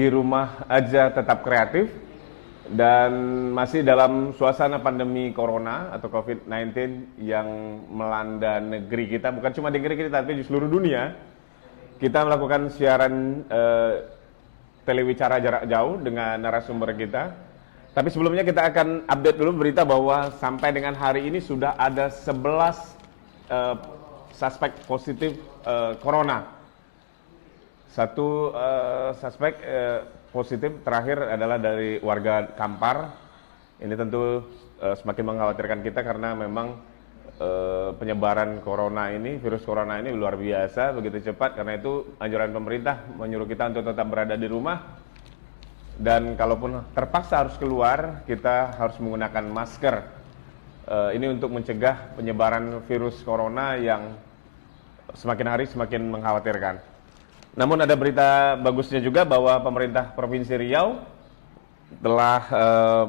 di rumah aja tetap kreatif dan masih dalam suasana pandemi corona atau COVID-19 yang melanda negeri kita, bukan cuma di negeri kita tapi di seluruh dunia. Kita melakukan siaran telewicara jarak jauh dengan narasumber kita. Tapi sebelumnya kita akan update dulu berita bahwa sampai dengan hari ini sudah ada 11 suspek positif corona. Satu suspek positif terakhir adalah dari warga Kampar. Ini tentu semakin mengkhawatirkan kita karena memang penyebaran virus corona ini luar biasa, begitu cepat. Karena itu anjuran pemerintah menyuruh kita untuk tetap berada di rumah. Dan kalaupun terpaksa harus keluar, kita harus menggunakan masker. Ini untuk mencegah penyebaran virus corona yang semakin hari semakin mengkhawatirkan. Namun ada berita bagusnya juga bahwa pemerintah Provinsi Riau telah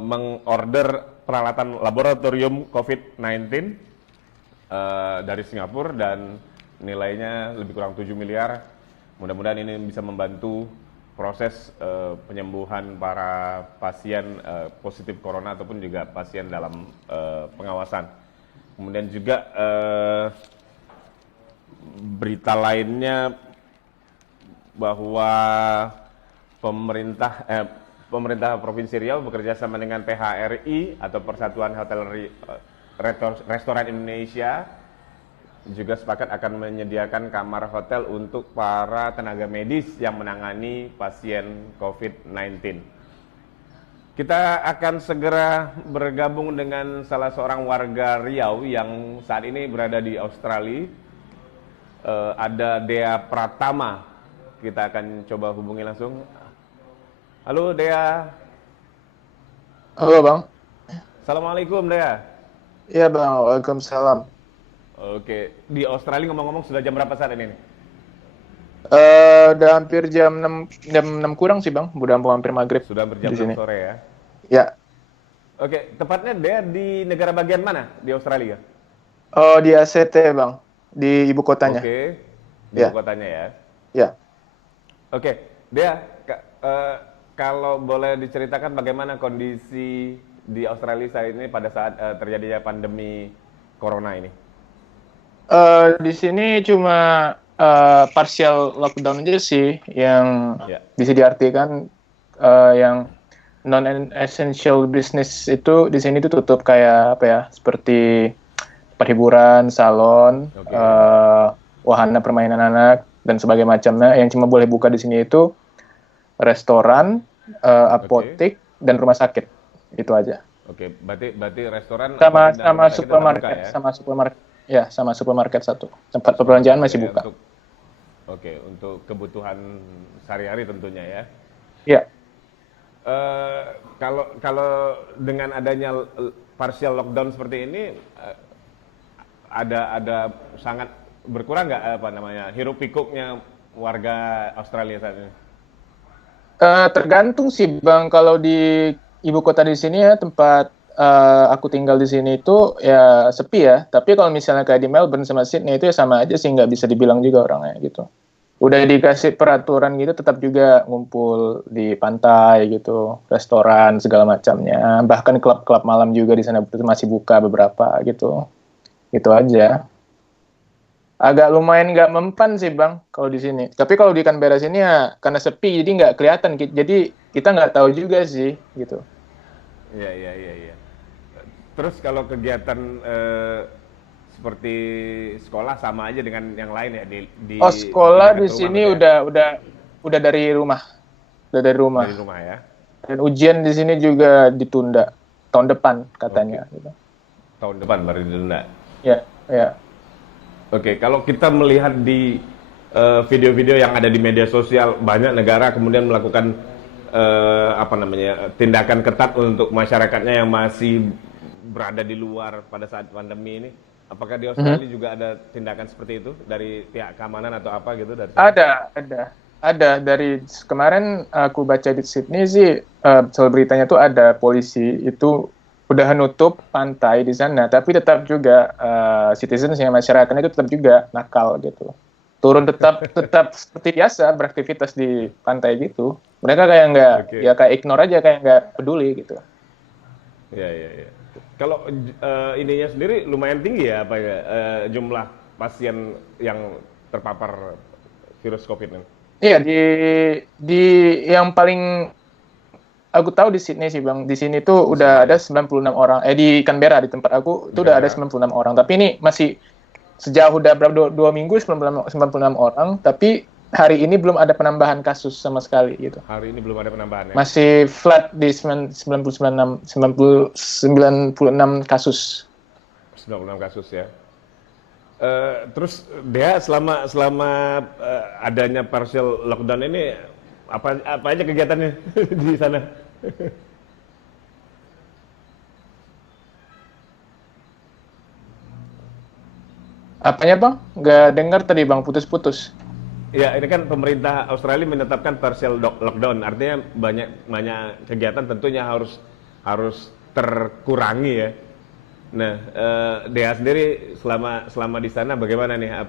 mengorder peralatan laboratorium COVID-19 dari Singapura dan nilainya lebih kurang 7 miliar. Mudah-mudahan ini bisa membantu proses penyembuhan para pasien positif corona ataupun juga pasien dalam pengawasan. Kemudian juga berita lainnya bahwa pemerintah Provinsi Riau bekerja sama dengan PHRI atau Persatuan Hotel Restoran Indonesia juga sepakat akan menyediakan kamar hotel untuk para tenaga medis yang menangani pasien COVID-19. Kita akan segera bergabung dengan salah seorang warga Riau yang saat ini berada di Australia. Ada Dea Pratama. Kita akan coba hubungi langsung. Halo Dea. Halo Bang. Assalamualaikum Dea. Iya Bang, waalaikumsalam. Oke, di Australia ngomong-ngomong sudah jam berapa saat ini? Udah hampir jam 6 kurang sih Bang, udah hampir maghrib. Sudah berjam di sini. sore ya? Ya. Oke, tepatnya Dea di negara bagian mana di Australia? Oh, di ACT Bang, di ibu kotanya. Oke, di Ya. ibu kotanya ya? Ya. Oke, Dea, kalau boleh diceritakan bagaimana kondisi di Australia saat ini pada saat terjadinya pandemi corona ini? Di sini cuma partial lockdown aja sih, yang bisa diartikan yang non-essential business itu di sini tuh tutup, kayak apa ya, seperti perhiburan, salon, wahana permainan anak dan sebagainya macamnya. Yang cuma boleh buka di sini itu restoran, apotek dan rumah sakit. Itu aja. Oke, berarti restoran sama supermarket, ya? sama supermarket satu. Tempat perbelanjaan masih buka. Untuk kebutuhan sehari-hari tentunya ya. Ya. Kalau dengan adanya partial lockdown seperti ini, ada sangat berkurang nggak hiruk pikuknya warga Australia saat ini? Tergantung sih Bang, kalau di ibu kota di sini ya, tempat aku tinggal di sini itu ya sepi ya. Tapi kalau misalnya kayak di Melbourne sama Sydney itu ya sama aja sih, nggak bisa dibilang juga orangnya gitu. Udah dikasih peraturan gitu, tetap juga ngumpul di pantai gitu, restoran segala macamnya. Bahkan klub-klub malam juga di sana masih buka beberapa gitu. Gitu aja. Agak lumayan nggak mempan sih Bang kalau di sini. Tapi kalau di Canberra sini ya karena sepi jadi nggak kelihatan. Jadi kita nggak tahu juga sih gitu. Iya. Terus kalau kegiatan seperti sekolah sama aja dengan yang lain ya sekolah di sini ya? udah dari rumah. Udah dari rumah. Dari rumah ya. Dan ujian di sini juga ditunda tahun depan katanya. Gitu. Tahun depan baru ditunda. Ya. Oke, kalau kita melihat di video-video yang ada di media sosial, banyak negara kemudian melakukan tindakan ketat untuk masyarakatnya yang masih berada di luar pada saat pandemi ini. Apakah di Australia juga ada tindakan seperti itu dari pihak keamanan atau apa gitu dari sana? Ada. Dari kemarin aku baca di Sydney sih, soal beritanya tuh ada polisi itu udah nutup pantai di sana, tapi tetap juga citizens-nya, masyarakatnya itu tetap juga nakal gitu. turun tetap tetap seperti biasa beraktivitas di pantai gitu. Mereka kayak nggak Oke. ya kayak ignore aja, kayak nggak peduli gitu. Ya, ya, ya. Kalau ininya sendiri lumayan tinggi ya apa ya jumlah pasien yang terpapar virus COVID ini. Iya, di yang paling aku tahu di Sydney sih Bang. Di sini tuh Di udah Sydney ada ya. 96 orang. Di Canberra di tempat aku Di itu udah ada Canberra. 96 orang. Tapi ini masih sejauh udah berapa dua minggu 96 orang, tapi hari ini belum ada penambahan kasus sama sekali gitu. Hari ini belum ada penambahan ya. Masih flat di 96 kasus. 96 kasus ya. Terus dia selama selama adanya partial lockdown ini apa aja kegiatannya di sana? Apanya Bang? Nggak dengar tadi Bang, putus-putus. Ya, ini kan pemerintah Australia menetapkan partial lockdown, artinya banyak banyak kegiatan tentunya harus terkurangi ya. Nah, Dea sendiri selama di sana bagaimana nih?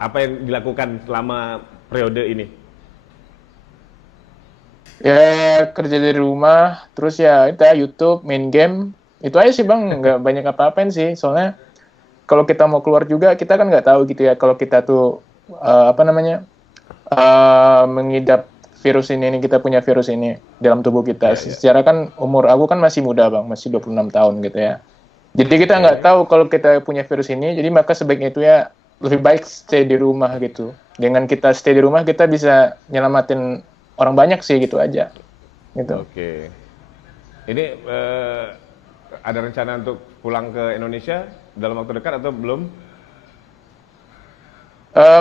Apa yang dilakukan selama periode ini? Ya kerja dari rumah, terus ya itu ya YouTube, main game. Itu aja sih Bang, nggak banyak apa-apain sih. Soalnya kalau kita mau keluar juga, kita kan nggak tahu gitu ya. Kalau kita tuh apa namanya mengidap virus ini kita punya virus ini dalam tubuh kita. Ya, ya. Secara kan umur aku kan masih muda Bang, masih 26 tahun gitu ya. Jadi kita nggak Oke. tahu kalau kita punya virus ini, jadi maka sebaiknya itu ya lebih baik stay di rumah gitu. Dengan kita stay di rumah, kita bisa nyelamatin orang banyak sih gitu aja. Gitu. Oke. Ini ada rencana untuk pulang ke Indonesia dalam waktu dekat atau belum?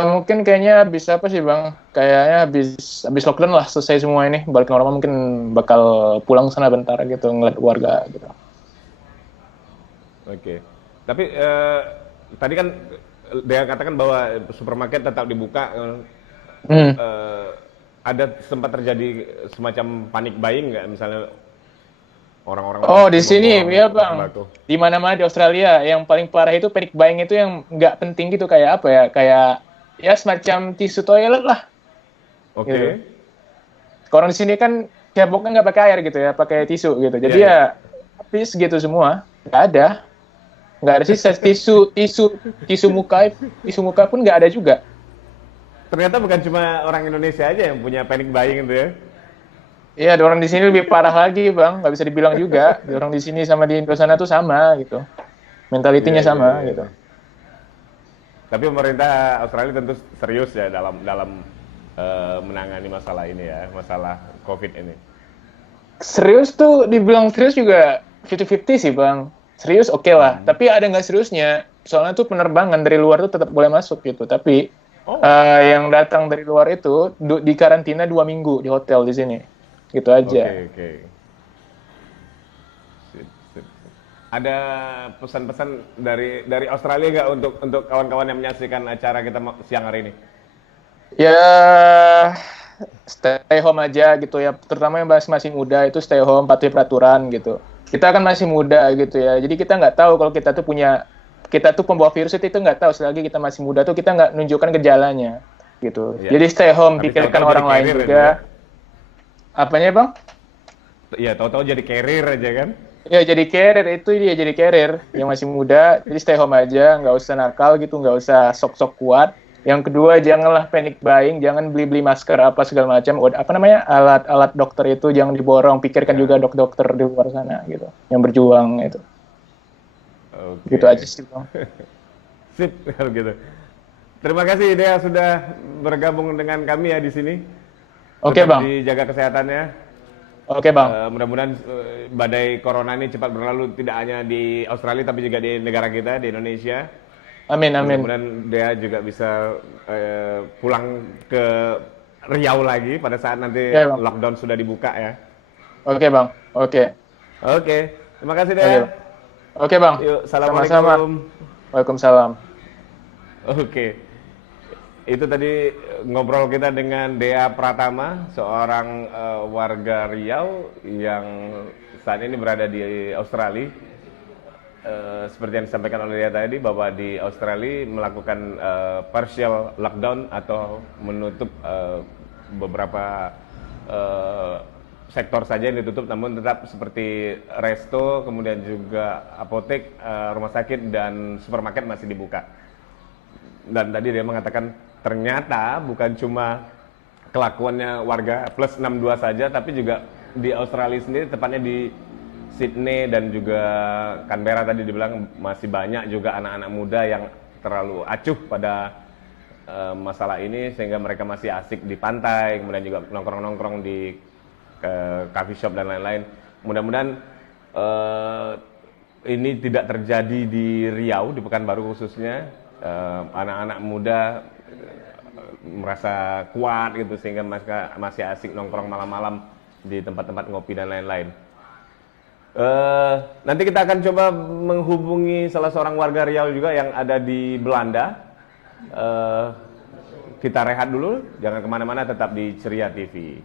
Mungkin kayaknya bisa apa sih Bang? Kayaknya habis lockdown lah selesai semua ini. Balik normal mungkin bakal pulang sana bentar gitu ngeliat keluarga gitu. Oke. Tapi tadi kan dia katakan bahwa supermarket tetap dibuka. Hmm. Ada sempat terjadi semacam panic buying nggak, misalnya orang-orang Oh, di sini memborong ya Bang. sembako? Di mana-mana di Australia yang paling parah itu panic buying itu yang nggak penting gitu kayak apa ya? Kayak ya semacam tisu toilet lah Oke. gitu. Kalau di sini kan ceboknya nggak pakai air gitu ya, pakai tisu gitu. Iya, Jadi iya. ya habis gitu semua. Nggak ada sisa tisu muka pun nggak ada juga. Ternyata bukan cuma orang Indonesia aja yang punya panic buying itu ya. Iya, ada orang di sini lebih parah lagi, Bang. Nggak bisa dibilang juga. Di orang di sini sama di Indo sana tuh sama gitu. Iya, Mentalitinya iya, sama iya, gitu. iya. Tapi pemerintah Australia tentu serius ya dalam dalam menangani masalah ini ya, masalah COVID ini. Serius tuh, dibilang serius juga 50-50 sih, Bang. Serius oke lah. Tapi ada nggak seriusnya. Soalnya tuh penerbangan dari luar tuh tetap boleh masuk gitu. Tapi Oh, yang datang dari luar itu di karantina 2 minggu di hotel di sini. Gitu oke, aja. oke. Sip, sip, sip. Ada pesan-pesan dari Australia nggak untuk kawan-kawan yang menyaksikan acara kita siang hari ini? Ya, stay home aja gitu ya. Terutama yang masih muda itu stay home, patuhi peraturan gitu. Kita kan masih muda gitu ya. Jadi kita nggak tahu kalau kita tuh pembawa virus itu nggak tahu selagi kita masih muda tuh kita nggak nunjukkan gejalanya gitu. Iya. Jadi stay home, Tapi pikirkan tahu-tahu orang jadi lain carrier juga. aja. Apanya Bang? Iya, tahu-tahu jadi carrier aja kan? Ya jadi carrier itu dia jadi carrier yang masih muda. Jadi stay home aja, nggak usah nakal gitu, nggak usah sok-sok kuat. Yang kedua janganlah panic buying, jangan beli-beli masker apa segala macam. Apa namanya alat-alat dokter itu jangan diborong. Pikirkan Ya. juga dokter di luar sana gitu, yang berjuang itu. Oke. Gitu aja sih Bang. Sip, kalau gitu. Terima kasih Dea sudah bergabung dengan kami ya di sini. Oke Tetap Bang. dijaga kesehatannya. Oke Bang. Mudah-mudahan badai corona ini cepat berlalu tidak hanya di Australia tapi juga di negara kita, di Indonesia. Amin amin. Mudah-mudahan Dea juga bisa pulang ke Riau lagi pada saat nanti Ya, Bang. lockdown sudah dibuka ya. Oke Bang. Oke. Oke, terima kasih Oke. Dea. Oke Bang. Yuk, Sama-sama. assalamualaikum. Waalaikumsalam. Oke, itu tadi ngobrol kita dengan Dea Pratama, seorang warga Riau yang saat ini berada di Australia. seperti yang disampaikan oleh dia tadi bahwa di Australia melakukan partial lockdown atau menutup beberapa sektor saja yang ditutup, namun tetap seperti resto, kemudian juga apotek, rumah sakit dan supermarket masih dibuka. Dan tadi dia mengatakan ternyata bukan cuma kelakuannya warga plus 62 saja, tapi juga di Australia sendiri, tepatnya di Sydney dan juga Canberra tadi dibilang masih banyak juga anak-anak muda yang terlalu acuh pada masalah ini, sehingga mereka masih asik di pantai, kemudian juga nongkrong-nongkrong di coffee shop dan lain-lain. Mudah-mudahan ini tidak terjadi di Riau, di Pekanbaru khususnya. Anak-anak muda merasa kuat gitu, sehingga mereka masih asik nongkrong malam-malam di tempat-tempat ngopi dan lain-lain. Nanti kita akan coba menghubungi salah seorang warga Riau juga yang ada di Belanda. Kita rehat dulu, jangan kemana-mana, tetap di Ceria TV.